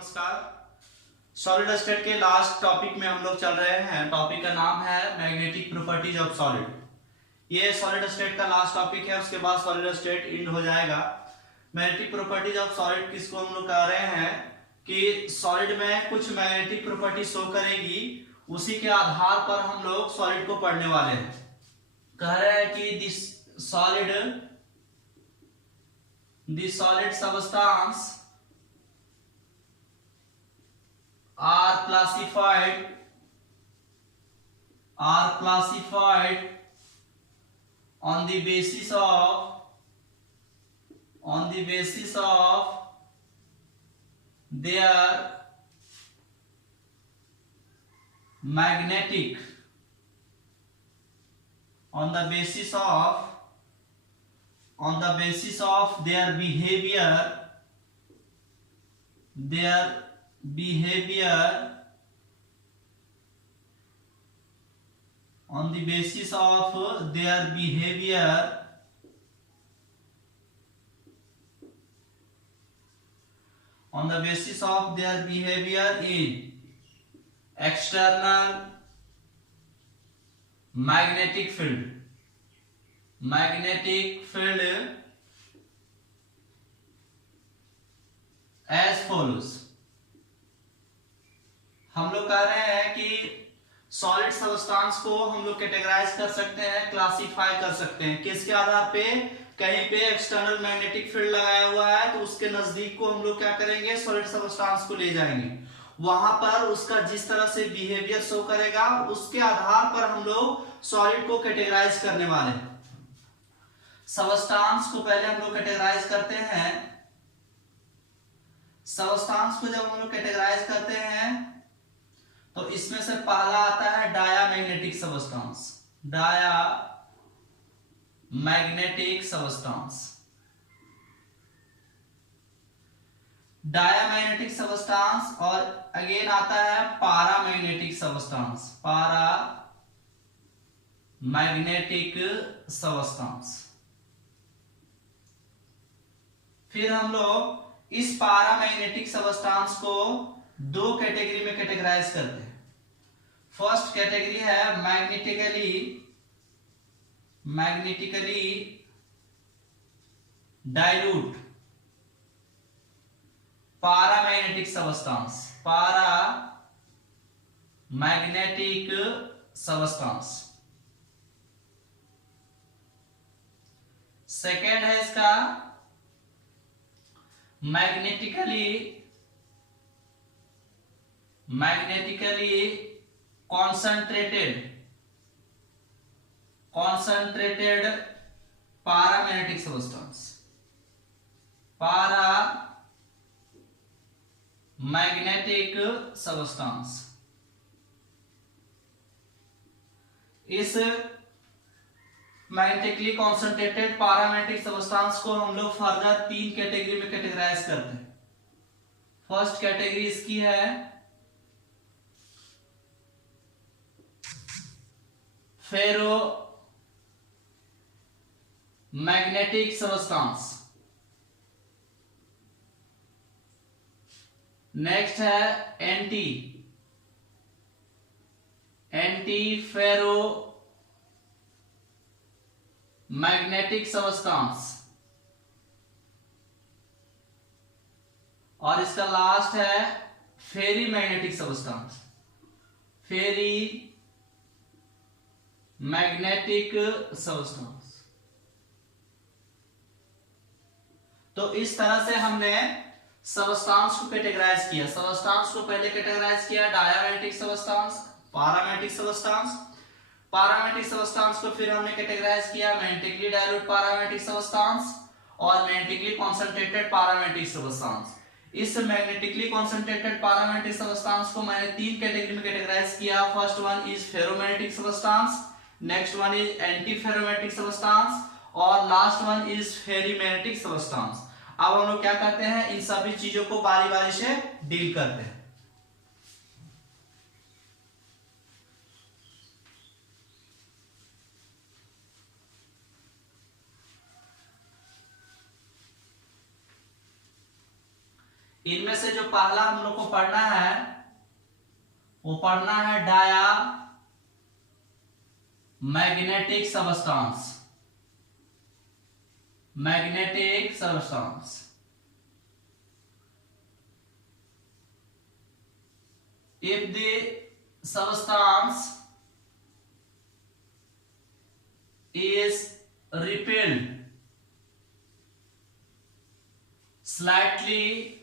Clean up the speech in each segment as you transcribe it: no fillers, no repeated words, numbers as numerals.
नमस्कार। Solid state के last topic में हम लोग चल रहे हैं। टॉपिक का नाम है मैग्नेटिक प्रॉपर्टीज ऑफ सॉलिड। ये सॉलिड स्टेट का लास्ट टॉपिक है, उसके बाद सॉलिड स्टेट एंड हो जाएगा। मैग्नेटिक प्रॉपर्टीज ऑफ सॉलिड किसको हम लोग कह रहे हैं कि सॉलिड में कुछ मैग्नेटिक प्रॉपर्टी शो करेगी, उसी के आधार पर हम लोग सॉलिड को पढ़ने वाले हैं। कह रहे हैं कि this solid substance are classified on the basis of their magnetic on the basis of their behavior on the basis of their behavior in external magnetic field as follows। हम लोग कह रहे हैं कि सॉलिड सबस्टेंस को हम लोग categorise कर सकते हैं, क्लासिफाई कर सकते हैं। किसके आधार पे? कहीं पे एक्सटर्नल मैग्नेटिक फील्ड लगाया हुआ है तो उसके नजदीक को हम लोग क्या करेंगे, सॉलिड सबस्टेंस को ले जाएंगे। वहां पर उसका जिस तरह से बिहेवियर शो करेगा, उसके आधार पर हम लोग सॉलिड को कैटेगराइज करने वाले हैं। सबस्टेंस को पहले हम लोग कैटेगराइज करते हैं। सबस्टेंस को जब हम लोग कैटेगराइज करते हैं तो इसमें से पहला आता है डायामैग्नेटिक सबस्टेंस। डायामैग्नेटिक सबस्टेंस और अगेन आता है पैरामैग्नेटिक सबस्टेंस। फिर हम लोग इस पैरामैग्नेटिक सबस्टेंस को दो कैटेगरी में कैटेगराइज करते हैं। फर्स्ट कैटेगरी है magnetically dilute paramagnetic substance. Second है इसका मैग्नेटिकली concentrated paramagnetic substance। इस मैग्नेटिकली कॉन्सेंट्रेटेड पैरामैग्नेटिक सबस्टेंस को हम लोग फर्दर तीन कैटेगरी में कैटेगराइज करते हैं। फर्स्ट कैटेगरी इसकी है फेरो मैग्नेटिक सबस्टेंस। नेक्स्ट है एंटी फेरो मैग्नेटिक सबस्टेंस और इसका लास्ट है फेरी मैग्नेटिक सबस्टेंस। फेरी मैग्नेटिक सबस्टेंस। तो इस तरह से हमने सबस्टेंस को कैटेगराइज किया। सबस्टेंस को पहले कैटेगराइज किया डायामैग्नेटिक सबस्टेंस, पैरामैग्नेटिक सबस्टेंस को फिर हमने कैटेगराइज किया मैग्नेटिकली डाइल्यूट पैरामैग्नेटिक सबस्टेंस और मैग्नेटिकली कॉन्सेंट्रेटेड पैरामैग्नेटिक सबस्टेंस। इस मैग्नेटिकली कॉन्सेंट्रेटेड पैरामैग्नेटिक सबस्टेंस को मैंने तीन कैटेगरी में कैटेगराइज किया। First one is ferromagnetic substance, next one is anti ferromagnetic substance और लास्ट वन इज फेरीमैग्नेटिक सबस्टेंस। अब हम लोग क्या करते हैं, इन सभी चीजों को बारी बारी से डील करते हैं। इनमें से जो पहला हम लोग को पढ़ना है वो पढ़ना है diamagnetic substance. Magnetic substance if the substance is repelled slightly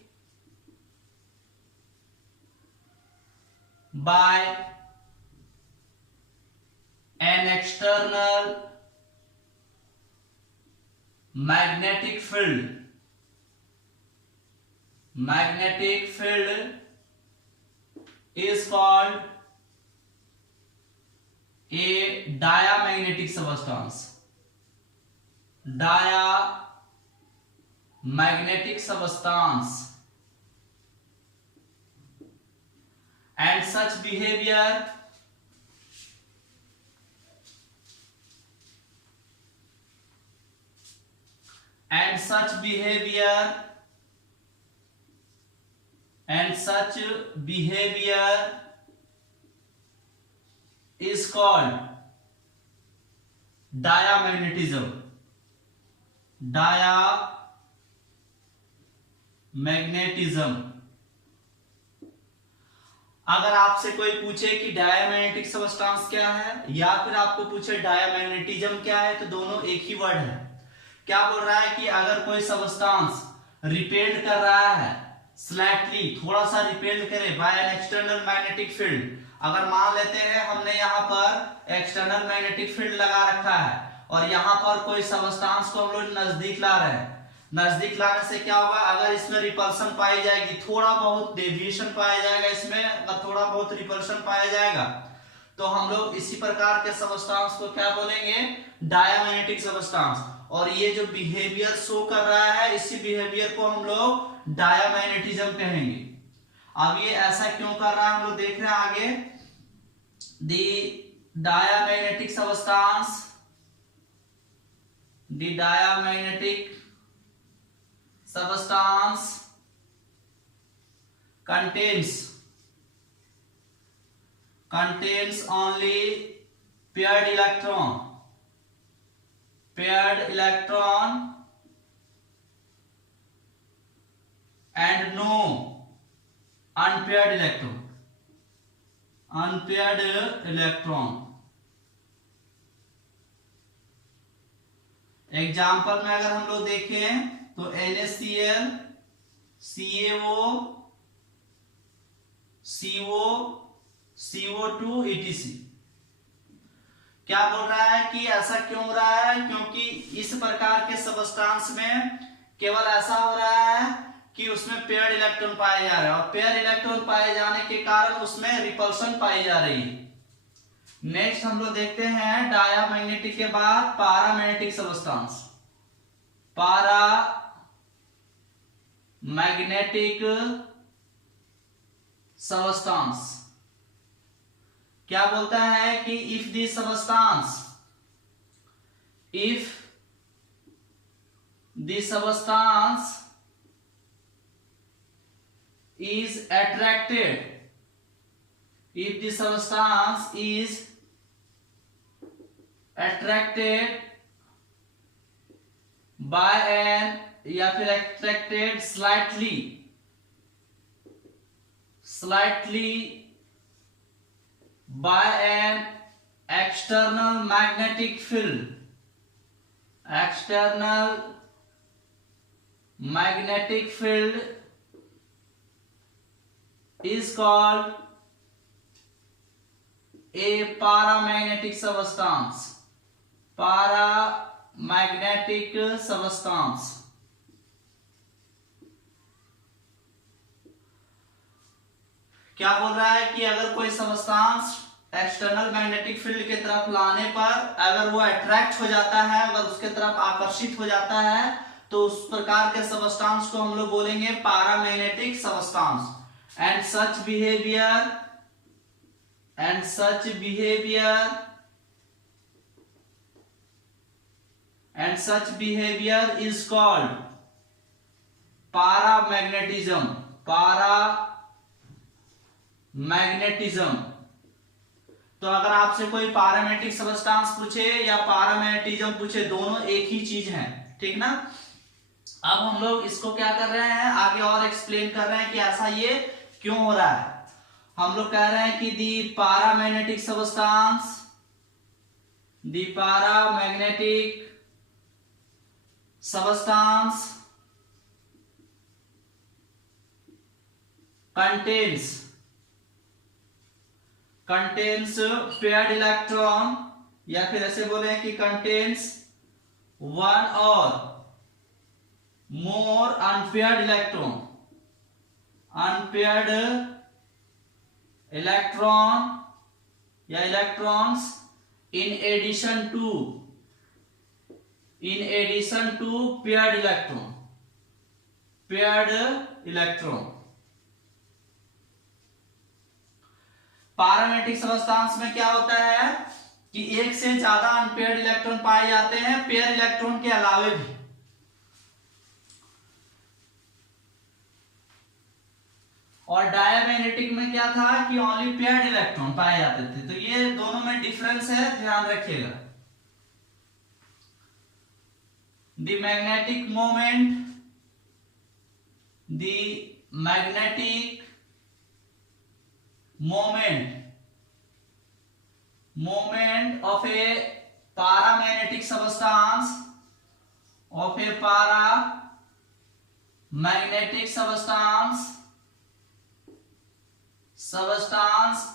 by an external magnetic field, magnetic field is called a diamagnetic substance. Diamagnetic substance, and such behavior is called diamagnetism. Diamagnetism. अगर आपसे कोई पूछे कि diamagnetic substance क्या है या फिर आपको पूछे डायमैग्नेटिज्म क्या है, तो दोनों एक ही वर्ड है। क्या बोल रहा है कि अगर कोई सबस्टांस रिपेल्ड कर रहा है स्लाइटली, थोड़ा सा रिपेल्ड करे by an external magnetic field. अगर मान लेते हैं हमने यहाँ पर एक्सटर्नल मैग्नेटिक फील्ड लगा रखा है और यहाँ पर कोई सबस्टांस को हम लोग नजदीक ला रहे हैं, नजदीक लाने से क्या होगा, अगर इसमें रिपल्शन पाई जाएगी, थोड़ा बहुत डेविएशन पाया जाएगा, इसमें अगर थोड़ा बहुत रिपल्शन पाया जाएगा, तो हम लोग इसी प्रकार के सबस्टांस को क्या बोलेंगे, डायमैग्नेटिक सबस्टांस। और ये जो बिहेवियर शो कर रहा है, इसी बिहेवियर को हम लोग डायमैग्नेटिज्म कहेंगे। अब ये ऐसा क्यों कर रहा है हम लोग देख रहे हैं आगे। The diamagnetic substance, the diamagnetic substance contains only paired electron and no unpaired electron। Example में अगर हम लोग देखें तो NaCl, CaO, CO, CO2 etc। क्या बोल रहा है कि ऐसा क्यों हो रहा है, क्योंकि इस प्रकार के सबस्टांस में केवल ऐसा हो रहा है कि उसमें पेयर्ड इलेक्ट्रॉन पाए जा रहे हैं और पेयर इलेक्ट्रॉन पाए जाने के कारण उसमें रिपल्शन पाई जा रही है। नेक्स्ट हम लोग देखते हैं डायमैग्नेटिक के बाद पैरामैग्नेटिक सबस्टांस। पैरामैग्नेटिक सबस्टांस क्या बोलता है कि if the substance is attracted, if the substance is attracted by an या फिर attracted slightly by an external magnetic field, is called a paramagnetic substance। Paramagnetic substance क्या बोल रहा है कि अगर कोई सबस्टांस एक्सटर्नल मैग्नेटिक फील्ड के तरफ लाने पर अगर वो अट्रैक्ट हो जाता है, अगर उसके तरफ आकर्षित हो जाता है, तो उस प्रकार के सबस्टांस को हम लोग बोलेंगे paramagnetic substance. And such behaviour is called paramagnetism. पारा मैग्नेटिज्म। तो अगर आपसे कोई पैरामैग्नेटिक सबस्टांस पूछे या पैरामैग्नेटिज्म पूछे, दोनों एक ही चीज है, ठीक ना। अब हम लोग इसको क्या कर रहे हैं, आगे और एक्सप्लेन कर रहे हैं कि ऐसा ये क्यों हो रहा है। हम लोग कह रहे हैं कि the paramagnetic substance contains paired electron, या फिर ऐसे बोले कि contains one or more unpaired electron या electrons in addition to paired electron। Paramagnetic substance में क्या होता है कि एक से ज्यादा अनपेयर्ड इलेक्ट्रॉन पाए जाते हैं, पेयर इलेक्ट्रॉन के अलावे भी। और डायमैग्नेटिक में क्या था कि ओनली पेयर्ड इलेक्ट्रॉन पाए जाते थे। तो ये दोनों में डिफरेंस है, ध्यान रखिएगा। The magnetic moment of a paramagnetic substance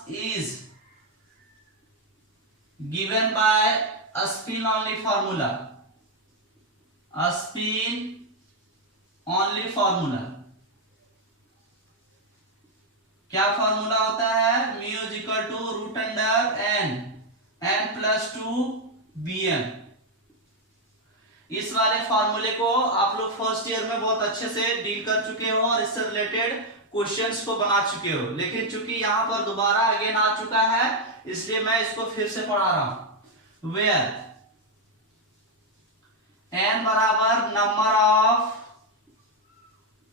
is given by a spin only formula, क्या फॉर्मूला होता है, mu is equal to root under n plus 2bm। इस वाले फॉर्मूले को आप लोग फर्स्ट ईयर में बहुत अच्छे से डील कर चुके हो और इससे रिलेटेड क्वेश्चंस को बना चुके हो, लेकिन चूंकि यहां पर दोबारा अगेन आ चुका है इसलिए मैं इसको फिर से पढ़ा रहा हूं। वेयर n बराबर नंबर ऑफ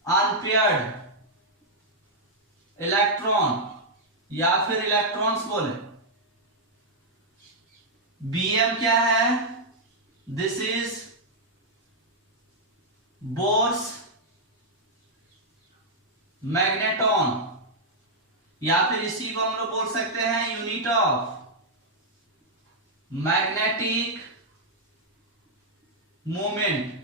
अनपेयर्ड इलेक्ट्रॉन या फिर इलेक्ट्रॉन्स बोले, bm क्या है, दिस इज बोर्स मैग्नेटॉन, या फिर इसी को हम लोग बोल सकते हैं यूनिट ऑफ मैग्नेटिक मोमेंट।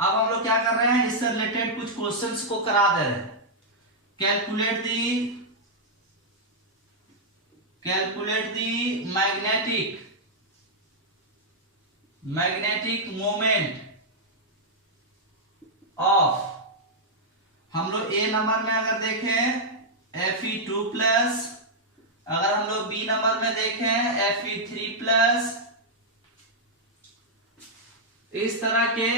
अब हम लोग क्या कर रहे हैं, इससे रिलेटेड कुछ क्वेश्चंस को करा दे रहे हैं। Calculate the magnetic moment of, हम लोग ए नंबर में अगर देखें Fe2+, अगर हम लोग बी नंबर में देखें Fe3+, इस तरह के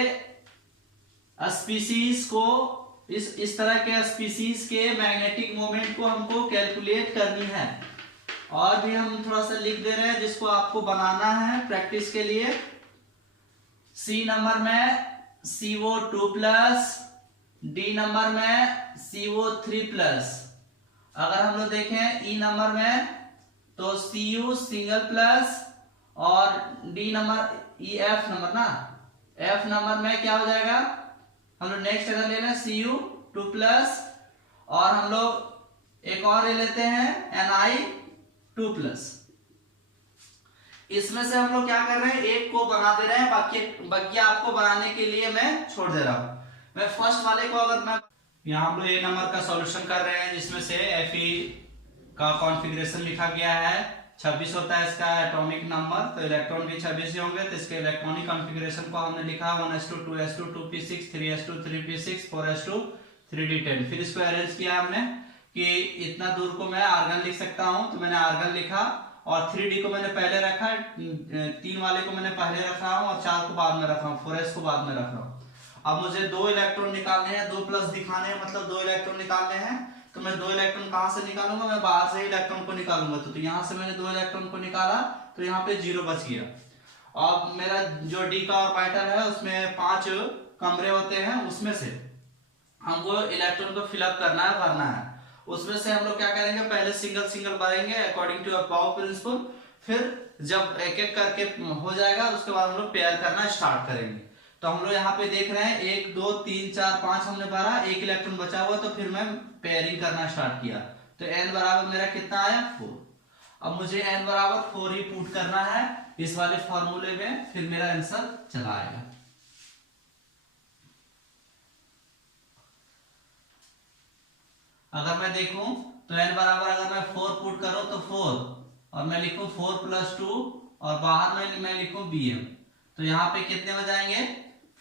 स्पीसीज को, इस तरह के स्पीसीज के मैग्नेटिक मोमेंट को हमको कैलकुलेट करनी है। और भी हम थोड़ा सा लिख दे रहे हैं जिसको आपको बनाना है प्रैक्टिस के लिए। सी नंबर में CO2+, डी नंबर में CO3+, अगर हम लोग देखें ई नंबर में तो Cu सिंगल प्लस, और डी नंबर F नंबर ना, F नंबर में क्या हो जाएगा, हम लोग नेक्स्ट अगर ले लें Cu2+, और हम लोग एक और ले लेते हैं Ni2+। इसमें से हम लोग क्या कर रहे हैं, एक को बना दे रहे हैं, बाकी आपको बनाने के लिए मैं छोड़ दे रहा हूं। मैं फर्स्ट वाले को अगर मैं यहाँ हम लोग ए नंबर का सॉल्यूशन कर रहे हैं, जिसमें से Fe का कॉन्फ़िगरेशन लिखा गया है 26 होता है इसका एटॉमिक नंबर, तो इलेक्ट्रॉन भी 26 ही होंगे। तो इसके इलेक्ट्रॉनिक कॉन्फ़िगरेशन को हमने लिखा 1s2 2s2 2p6 3s2 3p6 4s2 3d10। फिर इसको अरेंज किया हमने कि इतना दूर को मैं आर्गन लिख सकता हूं, तो मैंने आर्गन लिखा, और 3d को मैंने पहले रखा, 3 वाले को मैंने पहले रख रहा हूं और 4 को बाद में रख रहा हूं, 4s को बाद में रख रहा हूं। अब मुझे 2 इलेक्ट्रॉन निकालने हैं, 2 प्लस दिखाने हैं, मतलब 2 इलेक्ट्रॉन निकालने हैं। तो मैं 2 इलेक्ट्रॉन कहां से निकालूंगा, मैं बाहर से ही इलेक्ट्रॉन को निकालूंगा। तो यहां से मैंने 2 इलेक्ट्रॉन को निकाला, तो यहाँ पे 0 बच गया। अब मेरा जो डी का ऑर्बिटल है उसमें 5 कमरे होते हैं उसमें से हमको इलेक्ट्रॉन को फिलअप करना है, भरना है। उसमें से हम लोग क्या करेंगे, पहले सिंगल सिंगल भरेंगे अकॉर्डिंग टू पावर प्रिंसिपल, फिर जब एक एक करके हो जाएगा उसके बाद हम लोग पेयर करना स्टार्ट करेंगे। तो हम लोग यहाँ पे देख रहे हैं 1 2 3 4 5 हमने भरा, एक इलेक्ट्रॉन बचा हुआ, तो फिर मैं पेयरिंग करना स्टार्ट किया। तो n बराबर मेरा कितना आया 4। अब मुझे n बराबर 4 ही पुट करना है इस वाले फॉर्मूले में, फिर मेरा आंसर चला आएगा। अगर मैं देखूं तो n बराबर अगर मैं 4 पुट करूं तो 4, और मैं लिखूं 4 + 2, और बाहर में मैं लिखूं bm, तो यहाँ पे कितने हो जाएंगे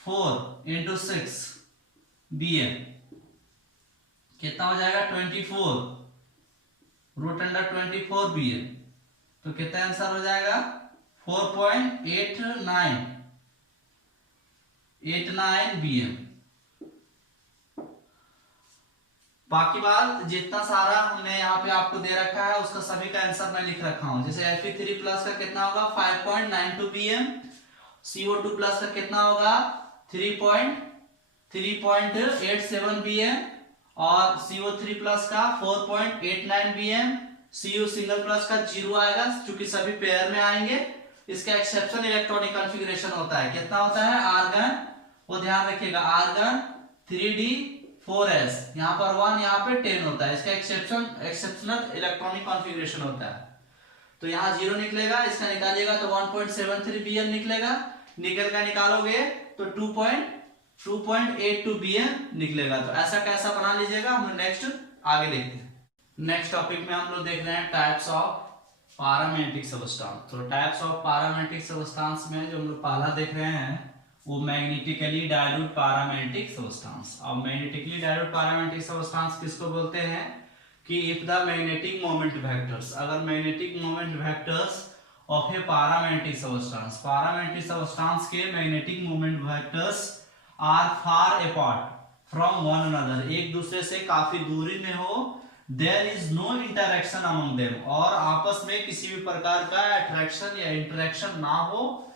4 × 6 bm, कितना हो जाएगा 24 √24 bm, तो कितना आंसर हो जाएगा 4.89 bm। बाकी बात जितना सारा हमने यहाँ पे आपको दे रखा है उसका सभी का आंसर मैं लिख रखा हूं। जैसे Fe3+ का कितना होगा 5.92 bm, CO2+ का कितना होगा 3.87 bm, और CO3+ का 4.89 bm, Cu सिंगल+ का 0 आएगा क्योंकि सभी पेयर में आएंगे। इसका एक्सेप्शन इलेक्ट्रॉनिक कॉन्फ़िगरेशन होता है, कितना होता है आर्गन, वो ध्यान रखिएगा, आर्गन 3d4s, यहाँ पर 1 यहाँ पे 10 होता है, इसका एक्सेप्शनल इलेक्ट्रॉनिक कॉन्फ़िगरेशन होता है। तो यहाँ 0 निकलेगा, इसका निकालिएगा तो 1.73 bm निकलेगा, निकल का निकालोगे तो 2.82 bm निकलेगा। तो ऐसा कैसा बना लीजिएगा, हम नेक्स्ट आगे देखते हैं। नेक्स्ट टॉपिक में हम लोग देख रहे हैं टाइप्स ऑफ पैरामैग्नेटिक सबस्टेंस। तो टाइप्स ऑफ पैरामैग्नेटिक सबस्टेंस में जो हम लोग पहला देख रहे हैं वो मैग्नेटिकली डायल्यूट पैरामैग्नेटिक सबस्टेंस। अब मैग्नेटिकली डायल्यूट पैरामैग्नेटिक सबस्टेंस किसको बोलते हैं कि if the magnetic moment vectors, अगर magnetic moment vectors of a paramagnetic substance, paramagnetic substance के magnetic moment vectors are far apart from one another, एक दूसरे से काफी दूरी में हो, there is no interaction among them, और आपस में किसी भी प्रकार का अट्रैक्शन या इंटरेक्शन ना हो,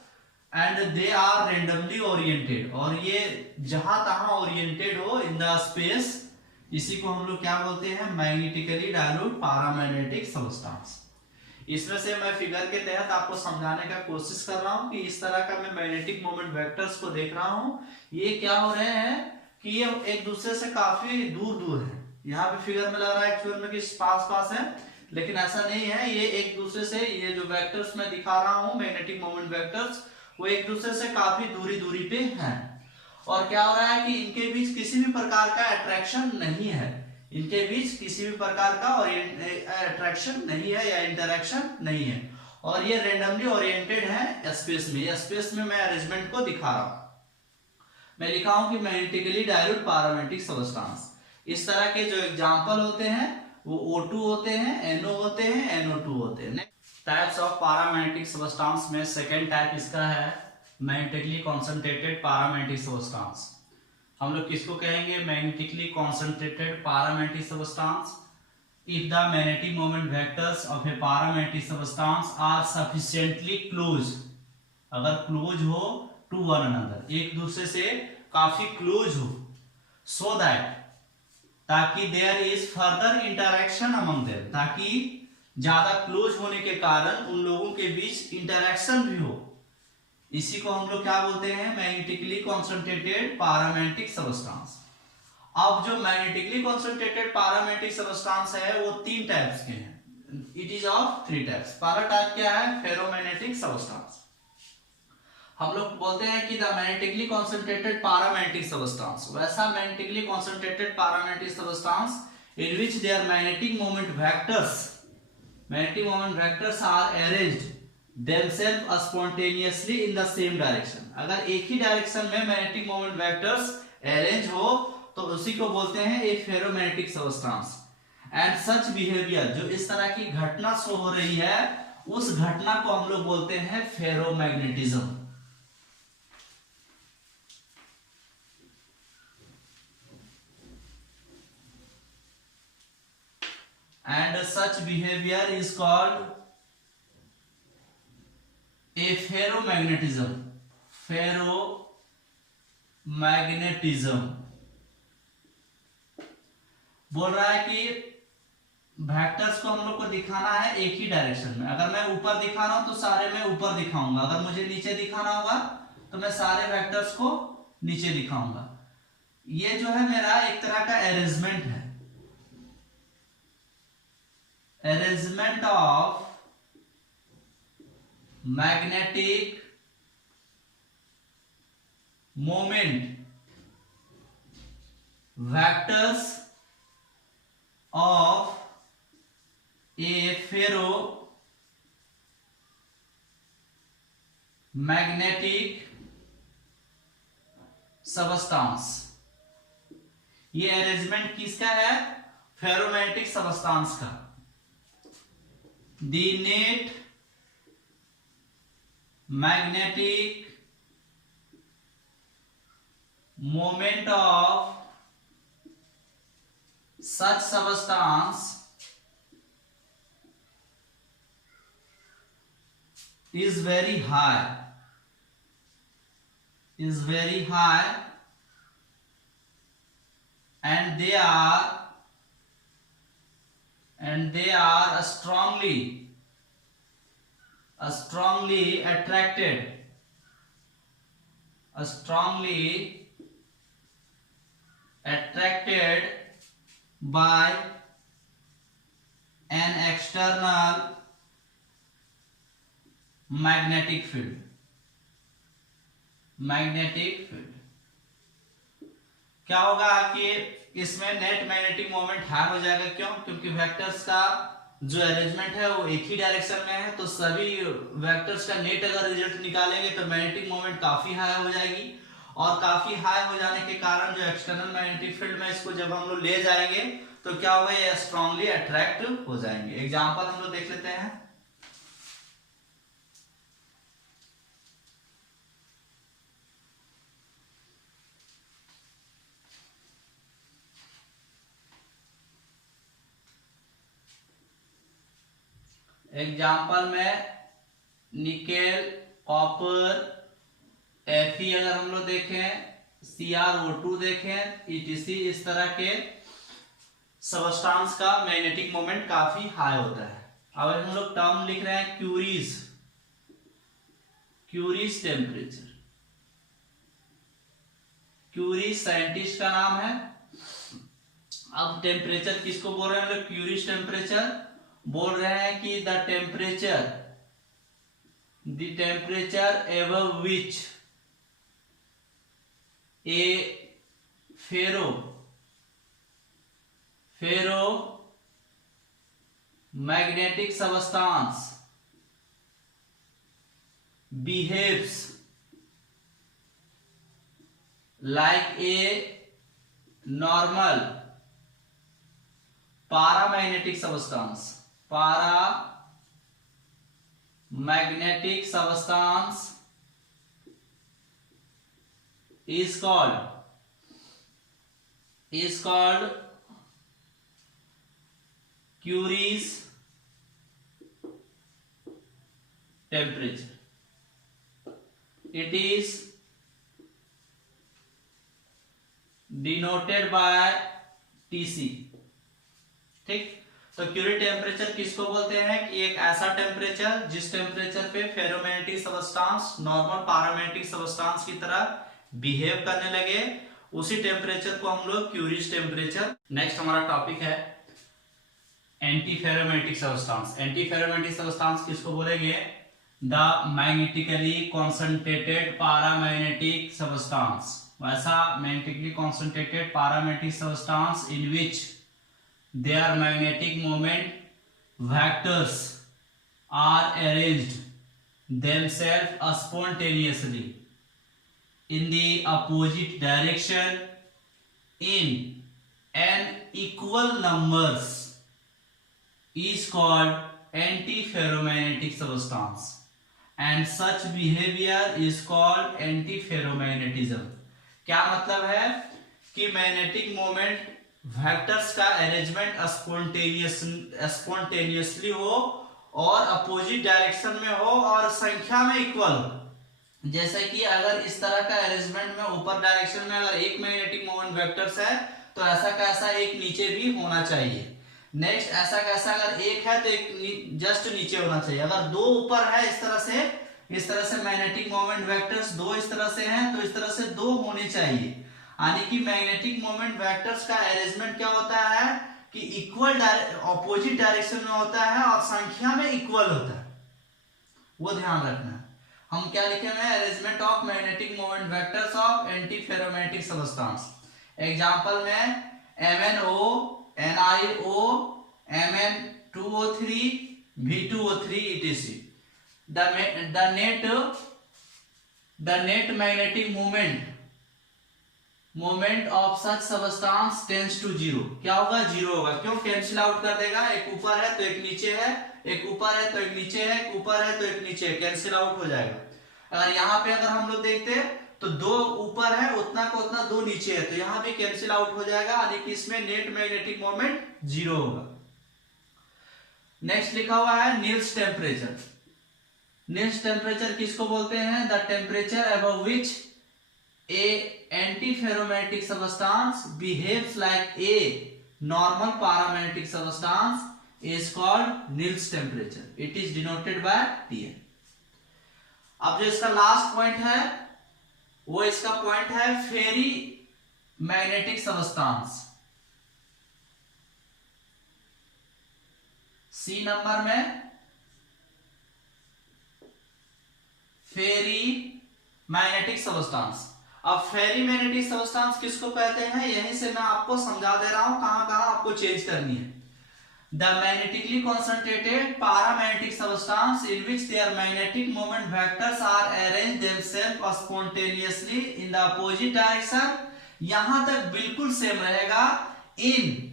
and they are randomly oriented, और ये जहां तहां ओरिएंटेड हो इन द स्पेस, इसी को हम लोग क्या बोलते हैं मैग्नेटिकली डायल्यूट पैरामैग्नेटिक सबस्टेंस। इसमें से मैं फिगर के तहत आपको समझाने का कोशिश कर रहा हूं कि इस तरह का मैं मैग्नेटिक मोमेंट वेक्टर्स को देख रहा हूं, ये क्या हो रहे हैं कि ये एक दूसरे से काफी दूर दूर है। यहाँ पे फिगर में लग रहा है एक्चुअल में कि पास पास है, लेकिन ऐसा नहीं है, ये एक दूसरे से, ये जो वेक्टर्स मैं दिखा रहा हूं मैग्नेटिक मोमेंट वेक्टर्स, वो एक दूसरे से काफी दूरी दूरी पे हैं। और क्या हो रहा है कि इनके बीच किसी भी प्रकार का अट्रैक्शन नहीं है, इनके बीच किसी भी प्रकार का अट्रैक्शन नहीं है या इंटरेक्शन नहीं है, और ये रेंडमली ओरिएंटेड है स्पेस में। स्पेस में मैं अरेंजमेंट को दिखा रहा हूं, मैं लिखा हूं कि मैग्नेटिकली डायल्यूट पैरामैग्नेटिक सबस्टेंस। इस तरह के जो एग्जांपल होते हैं वो O2 होते हैं, NO होते हैं, NO2 होते हैं। टाइप्स ऑफ पैरामैग्नेटिक सबस्टेंस में सेकेंड टाइप इसका है मैग्नेटिकली कॉन्सेंट्रेटेड पैरामैग्नेटिक सबस्टेंस। हम लोग किसको कहेंगे magnetically concentrated paramagnetic substance if the magnetic moment vectors of a paramagnetic substance are sufficiently close, अगर क्लोज हो टू वन अनदर, एक दूसरे से काफी क्लोज हो, सो दैट, ताकि there is further interaction among them, ताकि ज्यादा क्लोज होने के कारण उन लोगों के बीच इंटरेक्शन भी हो, इसी को हम लोग क्या बोलते हैं मैग्नेटिकली कॉन्सेंट्रेटेड पैरामैग्नेटिक सबस्टेंस। अब जो मैग्नेटिकली कॉन्सेंट्रेटेड पैरामैग्नेटिक सबस्टेंस है वो 3 टाइप्स के हैं, इट इज ऑफ 3 टाइप्स। पहला टाइप क्या है फेरोमैग्नेटिक सबस्टेंस। हम लोग बोलते हैं कि the magnetically concentrated paramagnetic substance, वैसा magnetically concentrated paramagnetic substance in which their magnetic moment vectors are arranged themselves spontaneously in the same direction। अगर एक ही डायरेक्शन में मैग्नेटिक मोमेंट वेक्टर्स अरेंज हो तो उसी को बोलते हैं एक ferromagnetic substance. And such behaviour, जो इस तरह की घटना शो हो रही है उस घटना को हम लोग बोलते हैं ferromagnetism. And such behaviour is called a ferromagnetism. Ferromagnetism magnetism. बोल रहा है कि वेक्टर्स को हम लोग को दिखाना है एक ही डायरेक्शन में। अगर मैं ऊपर दिखा रहा हूं तो सारे मैं ऊपर दिखाऊंगा, अगर मुझे नीचे दिखाना होगा तो मैं सारे वेक्टर्स को नीचे दिखाऊंगा। ये जो है मेरा एक तरह का अरेंजमेंट है, arrangement of magnetic moment vectors of a ferromagnetic substance. ये अरेंजमेंट किसका है? फेरोमैग्नेटिक सबस्टांस का। The net magnetic moment of such substance is very high, and they are strongly attracted by an external magnetic field। क्या होगा कि इसमें net magnetic moment high हो जाएगा। क्यों? क्योंकि वेक्टर्स का जो अरेंजमेंट है वो एक ही डायरेक्शन में है, तो सभी वेक्टर्स का नेट अगर रिजल्ट निकालेंगे तो मैग्नेटिक मोमेंट काफी हाई हो जाएगी, और काफी हाई हो जाने के कारण जो एक्सटर्नल मैग्नेटिक फील्ड में इसको जब हम लोग ले जाएंगे तो क्या होगा, ये स्ट्रांगली अट्रैक्ट हो जाएंगे। एग्जांपल हम लोग देख लेते हैं। एग्जाम्पल में निकेल, कॉपर, Fe अगर हम लोग देखें, CrO2 देखें, ETC, इस तरह के सबस्टांस का मैग्नेटिक मोमेंट काफी हाई होता है। अब हम लोग टर्म लिख रहे हैं क्यूरीज टेम्परेचर। क्यूरीज साइंटिस्ट का नाम है। अब टेम्परेचर किसको बोल रहे हैं हम लोग? क्यूरीज टेम्परेचर बोल रहे हैं कि the temperature above which a ferromagnetic substance behaves like a normal paramagnetic substance is called Curie's temperature. It is denoted by Tc। ठीक, तो क्यूरी टेम्परेचर किसको बोलते हैं कि एक ऐसा टेम्परेचर जिस टेम्परेचर पे ferromagnetic substance normal paramagnetic substance की तरह बिहेव करने लगे, उसी टेम्परेचर को हम लोग क्यूरीज टेम्परेचर। नेक्स्ट हमारा टॉपिक है anti ferromagnetic substance. Anti ferromagnetic substance किसको बोलेंगे? The magnetically concentrated paramagnetic substance. वैसा magnetically concentrated paramagnetic substance in which their magnetic moment vectors are arranged themselves spontaneously in the opposite direction in an equal numbers is called antiferromagnetic substance, and such behavior is called antiferromagnetism। क्या मतलब है कि magnetic moment vectors का arrangement spontaneously हो और opposite direction में हो और संख्या में इक्वल हो, जैसे कि अगर इस तरह का अरेंजमेंट में ऊपर डायरेक्शन में अगर एक मैग्नेटिक मोमेंट वेक्टर्स है तो ऐसा कैसा एक नीचे भी होना चाहिए। नेक्स्ट ऐसा कैसा अगर एक है तो एक जस्ट नीचे होना चाहिए। अगर दो ऊपर है इस तरह से मैग्नेटिक मोमेंट वेक्टर्स दो इस तरह से हैं तो इस तरह से दो होने चाहिए। यानी कि मैग्नेटिक मोमेंट वेक्टर्स का अरेंजमेंट क्या होता है कि इक्वल ऑपोजिट डायरेक्शन में होता है और संख्या में इक्वल होता है, वो ध्यान रखना है। हम क्या लिखे हुए हैं, arrangement of magnetic moment vectors of anti ferromagnetic substance. Example में MnO, NiO, Mn2O3, V2O3 etc. The net magnetic moment of such substance tends to 0। क्या होगा, 0 होगा। क्यों, कैंसिल आउट कर देगा। एक ऊपर है तो एक नीचे है, एक ऊपर है तो एक नीचे है, एक ऊपर है तो एक नीचे है, कैंसिल आउट हो जाएगा। अगर यहाँ पे अगर हम लोग देखते हैं तो दो ऊपर है उतना को उतना दो नीचे है तो यहाँ भी कैंसिल आउट हो जाएगा, यानी कि इसमें नेट मैग्नेटिक मोमेंट 0 होगा। नेक्स्ट लिखा हुआ है नील्स टेम्परेचर। नील्स टेम्परेचर किसको बोलते हैं, the temperature above which A antiferromagnetic substance behaves like a normal paramagnetic substance is called Nil's temperature. It is denoted by Tn। अब जो इसका लास्ट पॉइंट है वो इसका पॉइंट है फेरी मैग्नेटिक सबस्टेंस। सी नंबर में फेरी मैग्नेटिक सबस्टेंस। अब फेरी मैग्नेटिक सबस्टेंस किसको कहते हैं, यहीं से मैं आपको समझा दे रहा हूं कहां कहां आपको चेंज करनी है। The magnetically concentrated paramagnetic substance in which their magnetic moment vectors are arranged themselves spontaneously in the opposite direction। यहां तक बिल्कुल सेम रहेगा। इन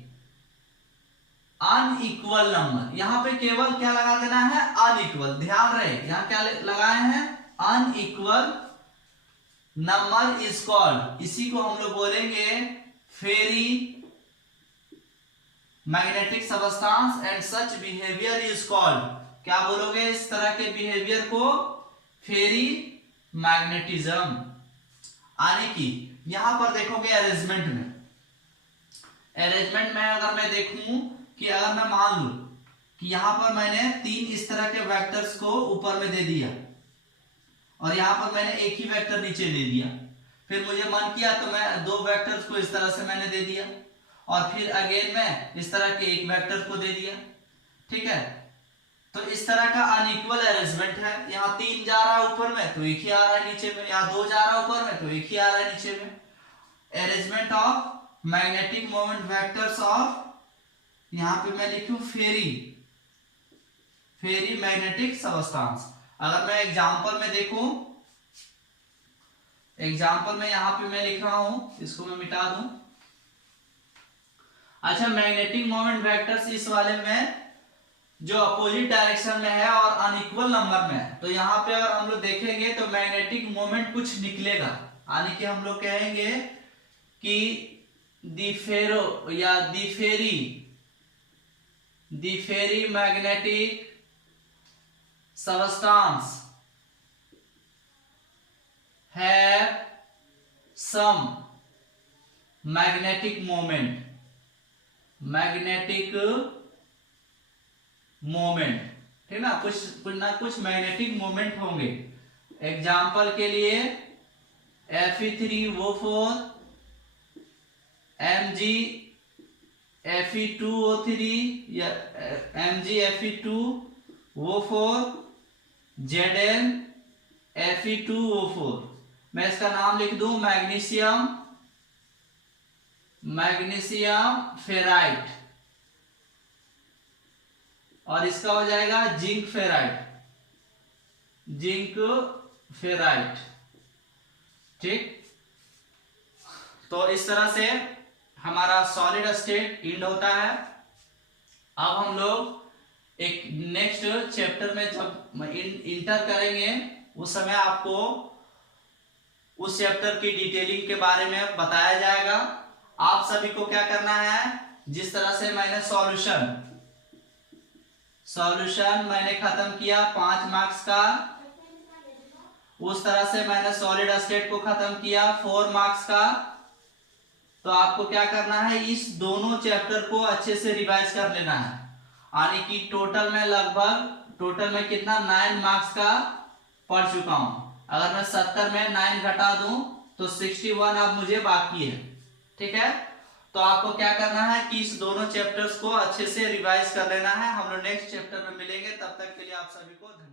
अनइक्वल नंबर, यहां पे केवल क्या लगा देना है, अनइक्वल। ध्यान रहे यहां क्या लगाए हैं, अनइक्वल नंबर इज कॉल्ड, इसी को हम लोग बोलेंगे ferrimagnetic substance and such behaviour is called. क्या बोलोगे, इस तरह के बिहेवियर को फेरी मैग्नेटिज्म। यानी कि यहां पर देखोगे अरेंजमेंट में अगर मैं देखूं कि अगर मैं मान लू कि यहां पर मैंने तीन इस तरह के वेक्टर्स को ऊपर में दे दिया और यहां पर मैंने एक ही वेक्टर नीचे दे दिया, फिर मुझे मन किया तो मैं दो वेक्टर्स को इस तरह से मैंने दे दिया और फिर अगेन में इस तरह के एक वेक्टर को दे दिया। ठीक है, तो इस तरह का अनइक्वल अरेंजमेंट है। यहाँ तीन जा रहा है ऊपर में तो एक ही आ रहा है नीचे में, यहाँ दो जा रहा है ऊपर में तो एक ही आ रहा है नीचे में। Arrangement of magnetic moment vectors of, यहाँ पे मैं लिखूं फेरी मैग्नेटिक सबस्टेंस। अगर मैं एग्जांपल में देखूं, एग्जांपल में यहाँ पे मैं लिख रहा हूं, इसको मैं मिटा दूं। अच्छा, मैग्नेटिक मोमेंट वेक्टर्स इस वाले में जो अपोजिट डायरेक्शन में है और अनइक्वल नंबर में है, तो यहाँ पे अगर हम लोग देखेंगे तो मैग्नेटिक मोमेंट कुछ निकलेगा। यानी कि हम लोग कहेंगे कि the ferrimagnetic substance have some magnetic moment, ठीक ना, कुछ ना कुछ मैग्नेटिक मोमेंट होंगे। एग्जाम्पल के लिए Fe3O4, MgFe2O3 या MgFe2O4, ZnFe2O4। मैं इसका नाम लिख दूं मैग्नीशियम फेराइट, और इसका हो जाएगा जिंक फेराइट। ठीक, तो इस तरह से हमारा सॉलिड स्टेट इंड होता है। अब हम लोग एक नेक्स्ट चैप्टर में जब इंटर करेंगे उस समय आपको उस चैप्टर की डिटेलिंग के बारे में बताया जाएगा। आप सभी को क्या करना है, जिस तरह से मैंने सॉल्यूशन मैंने खत्म किया 5 मार्क्स का, उस तरह से मैंने सॉलिड स्टेट को खत्म किया 4 मार्क्स का। तो आपको क्या करना है, इस दोनों चैप्टर को अच्छे से रिवाइज कर लेना है, यानी कि टोटल में कितना 9 मार्क्स का पढ़ चुका हूं। अगर मैं 70 में 9 घटा दूं तो 61 अब मुझे बाकी है। ठीक है, तो आपको क्या करना है कि इस दोनों चैप्टर्स को अच्छे से रिवाइज कर लेना है। हम लोग नेक्स्ट चैप्टर में मिलेंगे, तब तक के लिए आप सभी को धन्यवाद।